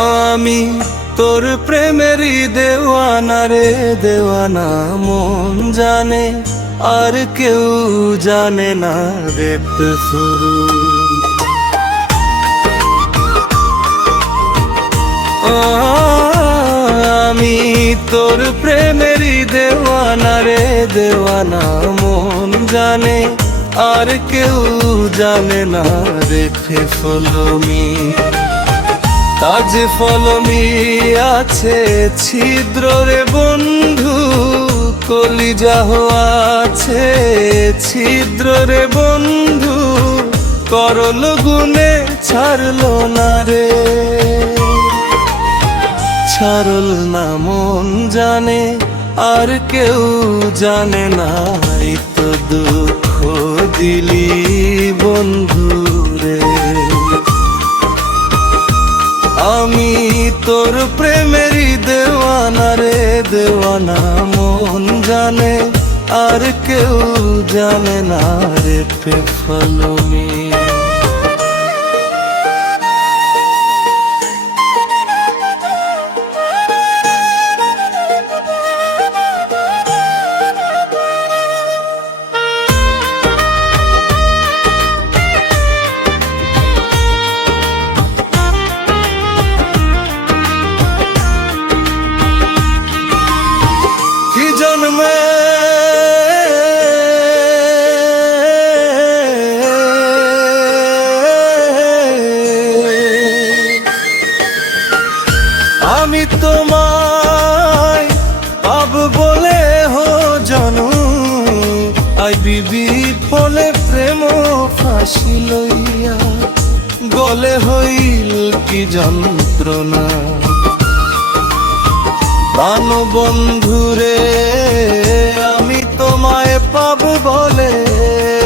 আমি তোর প্রেমেরই দেওয়ানা রে দেওয়ানা, মন জানে আর কেউ জানে না রে শুরু। আমি তোর প্রেমেরই দেওয়ানা রে দেওয়ানা, মন জানে আর কেউ জানে না রে ফলমি। আজ ফলমি আছে ছিদ্র রে বন্ধু, কলিজাহ আছে ছিদ্র রে বন্ধু, করল গুনে ছাড়লো না রে, ছাড়ল না মন জানে আর কেউ জানে না। এই তো দুঃখ দিলি বন্ধু রে। আমি তোর প্রেমেরই দেওয়ানা রে দেওয়ানা, মন জানে আর কেউ জানে না রে ফলমি। আমি তোমায় পাব বলে হো জানো, আই বিবি ফলে প্রেম ফাঁসি লইয়া, গলে হইল কি যন্ত্রণা। প্রাণ বন্ধুরে আমি তোমায় পাব বলে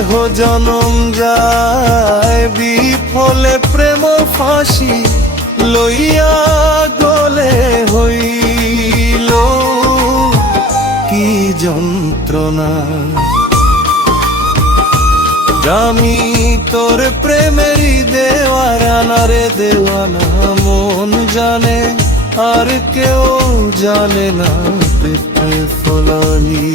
হো জনম যায়, বিফলে প্রেম ফাঁসি লইয়া গলে হইল কি যন্ত্রণা। আমি তোর প্রেমেরই দেওয়ানা রে দেওয়ানা, মন জানে আর কেউ জানে না ফলানি।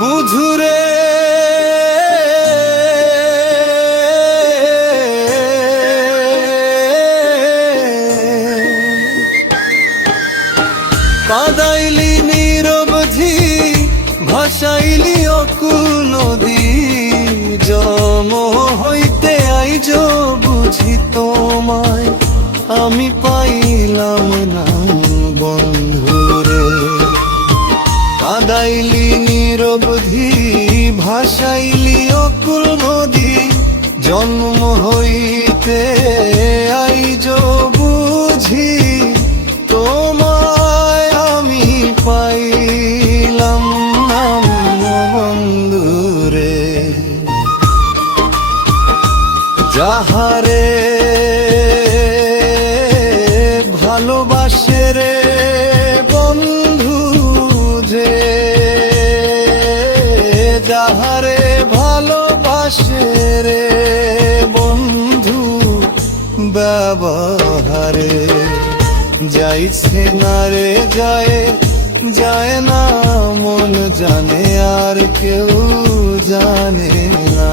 বুঝুরে কাদাইলি নিরবধি, ভাসাইলি অকুল নদী, জম হইতে আইজ বুঝি তোমায় আমি পাইলাম না বন্ধুরে। কাদাইলি নিরবধি, ভাসাইলি অকুল নদী, জন্ম হইতে আইজ বুঝি তোমায় আমি পাইলাম না বন্ধুরে। যাহারে ভালোবাসে রে বন্ধু যে, যাহারে ভালোবাসে রে বন্ধু, ব্যবহারে যাইছে না রে যায়, যায় না মন জানে আর কেউ জানে না।